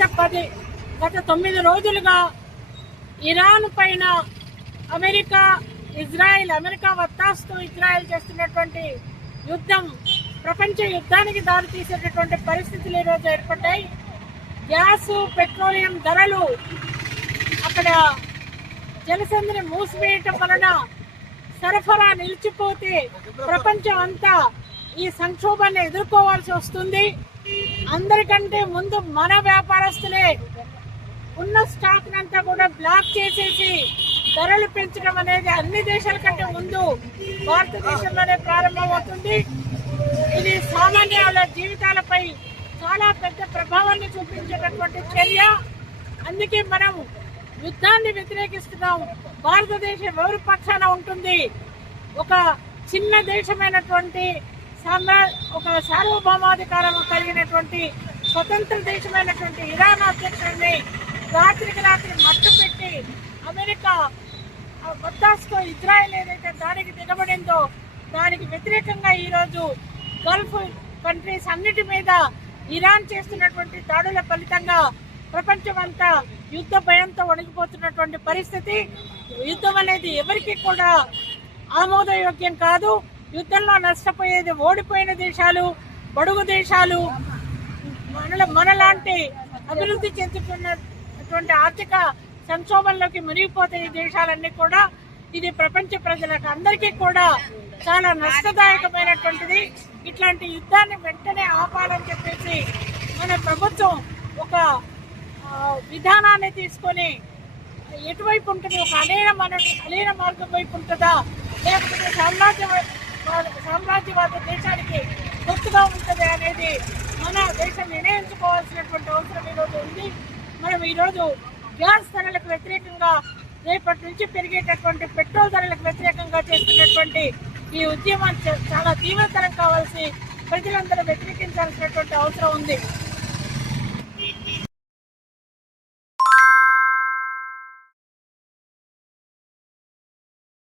గత 9 రోజులుగా ఇరాన్ పైన అమెరికా వత్తాసుతో ఇజ్రాయెల్ చేస్తున్నటువంటి యుద్ధం ప్రపంచ యుద్ధానికి దారి తీసేటటువంటి పరిస్థితులు ఈరోజు ఏర్పడ్డాయి. గ్యాస్, పెట్రోలియం ధరలు అక్కడ జలసంధిని మూసివేయటం వలన సరఫరా నిలిచిపోతే ప్రపంచం అంతా ఈ సంక్షోభాన్ని ఎదుర్కోవాల్సి వస్తుంది. అందరికంటే ముందు మన వ్యాపారస్తులే ఉన్న స్టాక్ అంతా కూడా బ్లాక్ చేసేసి ధరలు పెంచడం అనేది అన్ని దేశాల కంటే ముందు భారతదేశంలోనే ప్రారంభమవుతుంది. ఇది సామాన్యుల జీవితాలపై చాలా పెద్ద ప్రభావాన్ని చూపించేటటువంటి చర్య. అందుకే మనం యుద్ధాన్ని వ్యతిరేకిస్తున్నాం. భారతదేశం ఎవరి పక్షాన ఉంటుంది? ఒక చిన్న దేశమైనటువంటి ఒక సార్వభౌమాధికారం కలిగినటువంటి స్వతంత్ర దేశమైనటువంటి ఇరాన్ అధ్యక్షుడిని రాత్రికి రాత్రి మట్టుపెట్టి అమెరికా వత్తాసుతో ఇజ్రాయెల్ ఏదైతే దానికి దిగబడిందో దానికి వ్యతిరేకంగా ఈరోజు గల్ఫ్ కంట్రీస్ అన్నిటి మీద ఇరాన్ చేస్తున్నటువంటి దాడుల ఫలితంగా ప్రపంచం అంతా యుద్ధ భయంతో వణికిపోతున్నటువంటి పరిస్థితి. యుద్ధం అనేది ఎవరికి కూడా ఆమోదయోగ్యం కాదు. యుద్ధంలో నష్టపోయేది ఓడిపోయిన దేశాలు, బడుగు దేశాలు, మనలాంటి అభివృద్ధి చెందుతున్నటువంటి ఆర్థిక సంక్షోభంలోకి మునిగిపోతే ఈ దేశాలన్నీ కూడా. ఇది ప్రపంచ ప్రజలకు అందరికీ కూడా చాలా నష్టదాయకమైనటువంటిది. ఇట్లాంటి యుద్ధాన్ని వెంటనే ఆపాలని చెప్పేసి మన ప్రభుత్వం ఒక విధానాన్ని తీసుకొని ఎటువైపు ఉంటుంది? ఒక అలీన మార్గం వైపు ఉంటుందా, లేకపోతే సామ్రాజ్యవాద దేశానికి గుర్తుగా ఉంటుంది అనేది మన దేశం నిర్ణయించుకోవాల్సినటువంటి అవసరం ఈరోజు ఉంది. మనం ఈరోజు గ్యాస్ ధరలకు వ్యతిరేకంగా, రేపటి నుంచి పెరిగేటటువంటి పెట్రోల్ ధరలకు వ్యతిరేకంగా చేస్తున్నటువంటి ఈ ఉద్యమాన్ని చాలా తీవ్రతరం కావాల్సి ప్రజలందరూ వ్యతిరేకించాల్సినటువంటి అవసరం ఉంది.